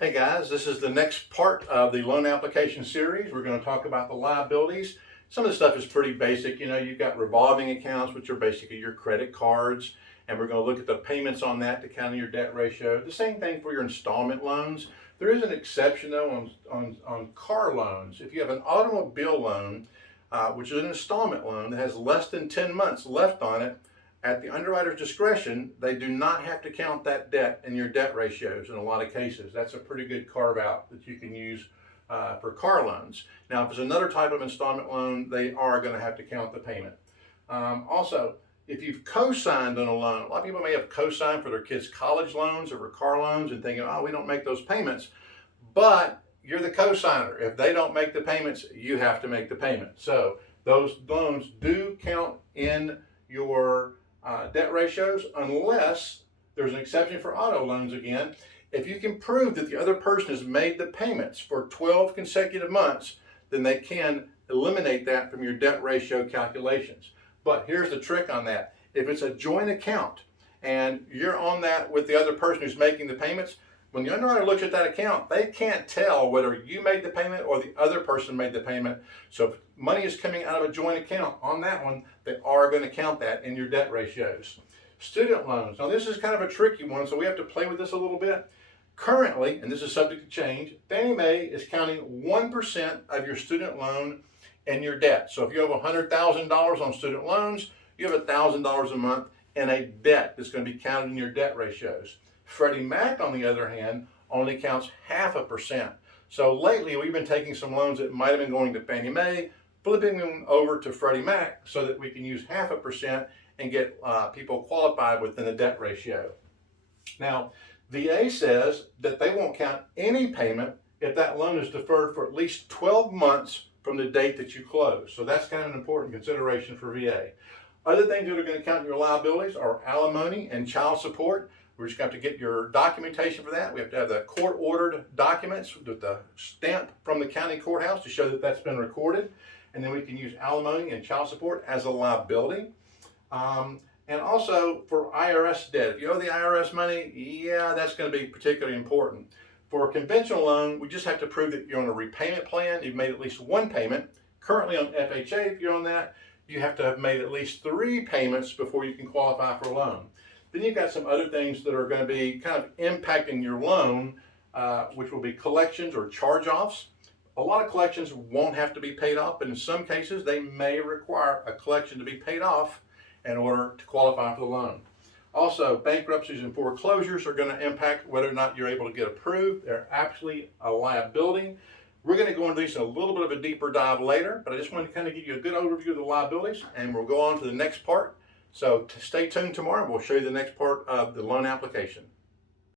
Hey guys, this is the next part of the loan application series. We're going to talk about the liabilities. Some of the stuff is pretty basic. You've got revolving accounts, which are basically your credit cards, and we're going to look at the payments on that to counter your debt ratio. The same thing for your installment loans. There is an exception though on car loans. If you have an automobile loan, which is an installment loan that has less than 10 months left on it, at the underwriter's discretion, they do not have to count that debt in your debt ratios in a lot of cases. That's a pretty good carve out that you can use for car loans. Now, if it's another type of installment loan, they are going to have to count the payment. Also, if you've co-signed on a loan, a lot of people may have co-signed for their kids' college loans or for car loans and thinking, oh, we don't make those payments. But you're the co-signer. If they don't make the payments, you have to make the payment. So those loans do count in your debt ratios unless there's an exception for auto loans again. If you can prove that the other person has made the payments for 12 consecutive months, then they can eliminate that from your debt ratio calculations. But here's the trick on that. If it's a joint account and you're on that with the other person who's making the payments, when the underwriter looks at that account, they can't tell whether you made the payment or the other person made the payment. So if money is coming out of a joint account on that one, they are going to count that in your debt ratios. Student loans. Now this is kind of a tricky one, so we have to play with this a little bit. Currently, and this is subject to change, Fannie Mae is counting 1% of your student loan in your debt. So if you have $100,000 on student loans, you have $1,000 a month in a debt that's going to be counted in your debt ratios. Freddie Mac, on the other hand, only counts 0.5%. So lately, we've been taking some loans that might have been going to Fannie Mae, flipping them over to Freddie Mac so that we can use 0.5% and get people qualified within the debt ratio. Now, VA says that they won't count any payment if that loan is deferred for at least 12 months from the date that you close. So that's kind of an important consideration for VA. Other things that are going to count in your liabilities are alimony and child support. We're just going to have to get your documentation for that. We have to have the court-ordered documents with the stamp from the county courthouse to show that that's been recorded. And then we can use alimony and child support as a liability. And also for IRS debt. If you owe the IRS money, yeah, that's going to be particularly important. For a conventional loan, we just have to prove that you're on a repayment plan. You've made at least one payment. Currently on FHA, if you're on that, you have to have made at least 3 payments before you can qualify for a loan. Then you've got some other things that are going to be kind of impacting your loan, which will be collections or charge-offs. A lot of collections won't have to be paid off, but in some cases they may require a collection to be paid off in order to qualify for the loan. Also, bankruptcies and foreclosures are going to impact whether or not you're able to get approved. They're actually a liability. We're going to go into these in a little bit of a deeper dive later, but I just wanted to kind of give you a good overview of the liabilities, and we'll go on to the next part. So stay tuned tomorrow. We'll show you the next part of the loan application.